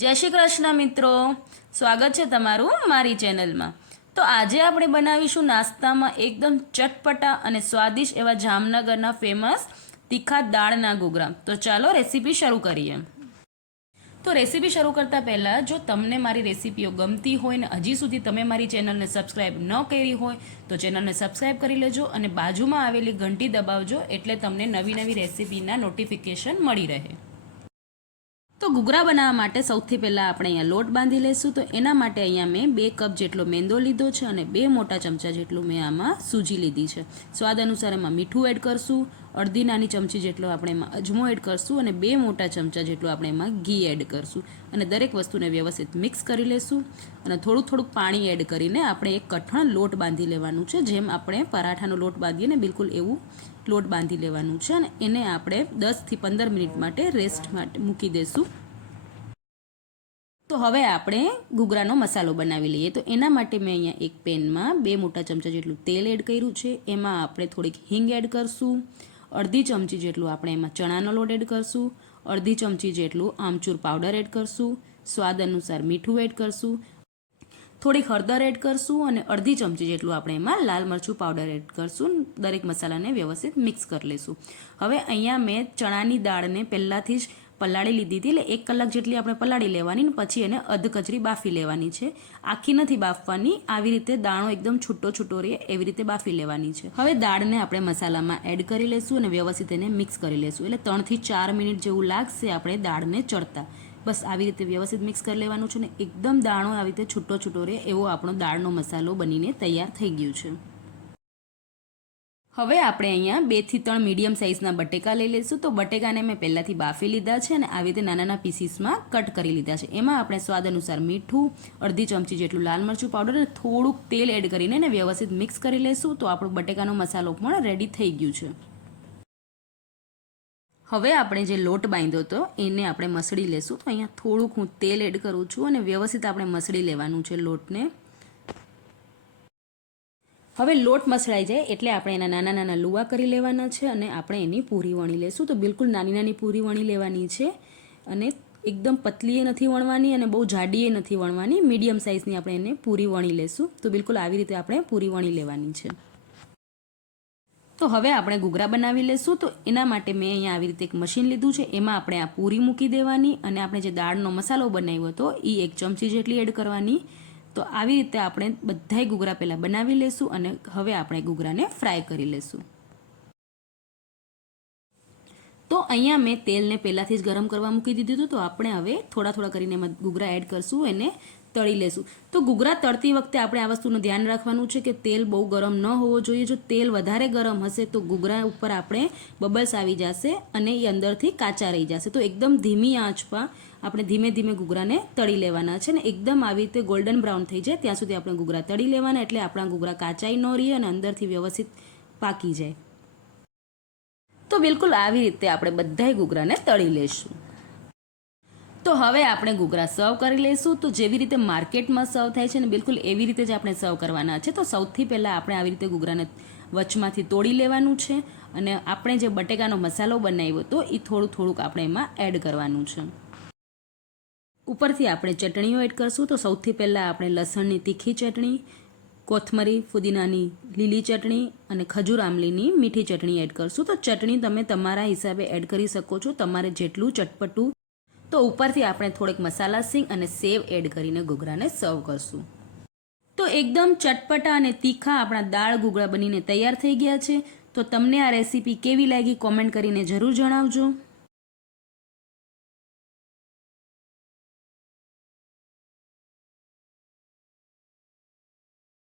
જય શ્રી કૃષ્ણ મિત્રો, સ્વાગત છે તમારું મારી ચેનલમાં। તો આજે આપણે બનાવીશું નાસ્તામાં એકદમ ચટપટા અને સ્વાદિષ્ટ એવા જામનગરના ફેમસ તીખા દાળના ઘૂઘરા। તો ચાલો રેસીપી શરૂ કરીએ। તો રેસીપી શરૂ કરતાં પહેલાં જો તમને મારી રેસીપીઓ ગમતી હોય ને હજી સુધી તમે મારી ચેનલને સબસ્ક્રાઈબ ન કરી હોય તો ચેનલને સબસ્ક્રાઈબ કરી લેજો અને બાજુમાં આવેલી ઘંટી દબાવજો, એટલે તમને નવી નવી રેસીપીના નોટિફિકેશન મળી રહે। તો ઘૂઘરા બનાવવા માટે સૌથી પહેલાં આપણે અહીંયા લોટ બાંધી લઈશું। તો એના માટે અહીંયા મેં 2 કપ જેટલો મેંદો લીધો છે અને 2 મોટા ચમચા જેટલું મેં આમાં સૂજી લીધી છે। સ્વાદ અનુસાર એમાં મીઠું એડ કરશું, અડધી નાની ચમચી જેટલો આપણે એમાં અજમો એડ કરશું અને 2 મોટા ચમચા જેટલું આપણે એમાં ઘી એડ કરશું અને દરેક વસ્તુને વ્યવસ્થિત મિક્સ કરી લેશું અને થોડુંક પાણી એડ કરીને આપણે એક કઠણ લોટ બાંધી લેવાનું છે। જેમ આપણે પરાઠાનો લોટ બાંધીએ ને બિલકુલ એવું લોટ બાંધી લેવાનું છે અને એને આપણે 10 થી 15 મિનિટ માટે રેસ્ટ માટે મૂકી દઈશું। તો હવે આપણે ઘૂઘરાનો મસાલો બનાવી લઈએ। તો એના માટે મેં અહીંયા એક પેનમાં 2 મોટા ચમચા જેટલું તેલ એડ કર્યું છે। એમાં આપણે થોડીક હિંગ એડ કરશું, અડધી ચમચી જેટલું આપણે એમાં ચણાનો લોટ એડ કરશું, અડધી ચમચી જેટલું આમચૂર પાવડર એડ કરશું, સ્વાદ અનુસાર મીઠું એડ કરશું, થોડીક હળદર એડ કરશું અને અડધી ચમચી જેટલું આપણે એમાં લાલ મરચું પાવડર એડ કરશું। દરેક મસાલાને વ્યવસ્થિત મિક્સ કરી લઈશું। હવે અહીંયા મેં ચણાની દાળને પહેલાંથી જ પલાળી લીધી હતી, એટલે 1 કલાક જેટલી આપણે પલાળી લેવાની ને પછી એને અધકચરી બાફી લેવાની છે। આખી નથી બાફવાની, આવી રીતે દાણો એકદમ છૂટો રહે એવી રીતે બાફી લેવાની છે। હવે દાળને આપણે મસાલામાં એડ કરી લઈશું અને વ્યવસ્થિત એને મિક્સ કરી લઈશું, એટલે 3 થી 4 મિનિટ જેવું લાગશે આપણે દાળને ચડતા। બસ આવી રીતે વ્યવસ્થિત મિક્સ કરી લેવાનું છે ને એકદમ દાણો આવી રીતે છૂટો રહે એવો આપણો દાળનો મસાલો બનીને તૈયાર થઈ ગયું છે। હવે આપણે અહીંયા 2 થી 3 મીડિયમ સાઇઝના બટેકા લઈ લઈશું। તો બટેકાને મેં પહેલાંથી બાફી લીધા છે અને આવી રીતે નાના પીસીસમાં કટ કરી લીધા છે। એમાં આપણે સ્વાદ અનુસાર મીઠું, અડધી ચમચી જેટલું લાલ મરચું પાવડર અને થોડુંક તેલ એડ કરીને એને વ્યવસ્થિત મિક્સ કરી લઈશું। તો આપણો બટેકાનો મસાલો પણ રેડી થઈ ગયું છે। હવે આપણે જે લોટ બાંધ્યો હતો એને આપણે મસળી લેશું। તો અહીંયા થોડુંક હું તેલ એડ કરું છું અને વ્યવસ્થિત આપણે મસળી લેવાનું છે લોટને। હવે લોટ મસળાઈ જાય એટલે આપણે એના નાના લુવા કરી લેવાના છે અને આપણે એની પૂરી વણી લેશું। તો બિલકુલ નાની પૂરી વણી લેવાની છે અને એકદમ પતલીએ નથી વણવાની અને બહુ જાડીએ નથી વણવાની, મીડિયમ સાઇઝની આપણે એને પૂરી વણી લેશું। તો બિલકુલ આવી રીતે આપણે પૂરી વણી લેવાની છે। તો હવે આપણે ઘૂઘરા બનાવી લેશું। તો એના માટે મેં અહીંયા આવી રીતે એક મશીન લીધું છે, એમાં આપણે આ પૂરી મૂકી દેવાની અને આપણે જે દાળનો મસાલો બનાવ્યો હતો એ 1 ચમચી જેટલી એડ કરવાની। તો આવી રીતે આપણે બધાય ઘૂઘરા પહેલાં બનાવી લેશું અને હવે આપણે ઘૂઘરાને ફ્રાય કરી લેશું। તો અહીંયા મેં તેલને પહેલાંથી જ ગરમ કરવા મૂકી દીધું હતું। તો આપણે હવે થોડા કરીને એમાં ઘૂઘરા એડ કરશું, એને તળી લેશું। તો ઘૂઘરા તળતી વખતે આપણે આ વસ્તુનું ધ્યાન રાખવાનું છે કે તેલ બહુ ગરમ ન હોવો જોઈએ। જો તેલ વધારે ગરમ હશે તો ઘૂઘરા ઉપર આપણે બબલ્સ આવી જશે અને એ અંદરથી કાચા રહી જશે। તો એકદમ ધીમી આંચ પર આપણે ધીમે ઘૂઘરાને તળી લેવાના છે ને એકદમ આવી રીતે ગોલ્ડન બ્રાઉન થઈ જાય ત્યાં સુધી આપણે ઘૂઘરા તળી લેવાના, એટલે આપણા ઘૂઘરા કાચાઈ ન રહે અને અંદરથી વ્યવસ્થિત પાકી જાય। તો બિલકુલ આવી રીતે આપણે બધાય ઘૂઘરાને તળી લેશું। તો હવે આપણે ઘૂઘરા સર્વ કરી લઈશું। તો જેવી રીતે માર્કેટમાં સર્વ થાય છે ને બિલકુલ એવી રીતે જ આપણે સર્વ કરવાના છે। તો સૌથી પહેલાં આપણે આવી રીતે ઘૂઘરાને વચમાંથી તોડી લેવાનું છે અને આપણે જે બટેકાનો મસાલો બનાવ્યો હતો એ થોડુંક આપણે એમાં એડ કરવાનું છે। ઉપરથી આપણે ચટણીઓ એડ કરશું। તો સૌથી પહેલાં આપણે લસણની તીખી ચટણી, કોથમરી ફુદીનાની લીલી ચટણી અને ખજૂર આમલીની મીઠી ચટણી એડ કરશું। તો ચટણી તમે તમારા હિસાબે એડ કરી શકો છો, તમારે જેટલું ચટપટું। તો ઉપરથી આપણે થોડીક મસાલા સિંગ અને સેવ એડ કરીને ઘૂઘરાને સર્વ કરશું। તો એકદમ ચટપટા અને તીખા આપણા દાળ ઘૂઘરા બનીને તૈયાર થઈ ગયા છે। તો તમને આ રેસીપી કેવી લાગી કોમેન્ટ કરીને જરૂર જણાવજો।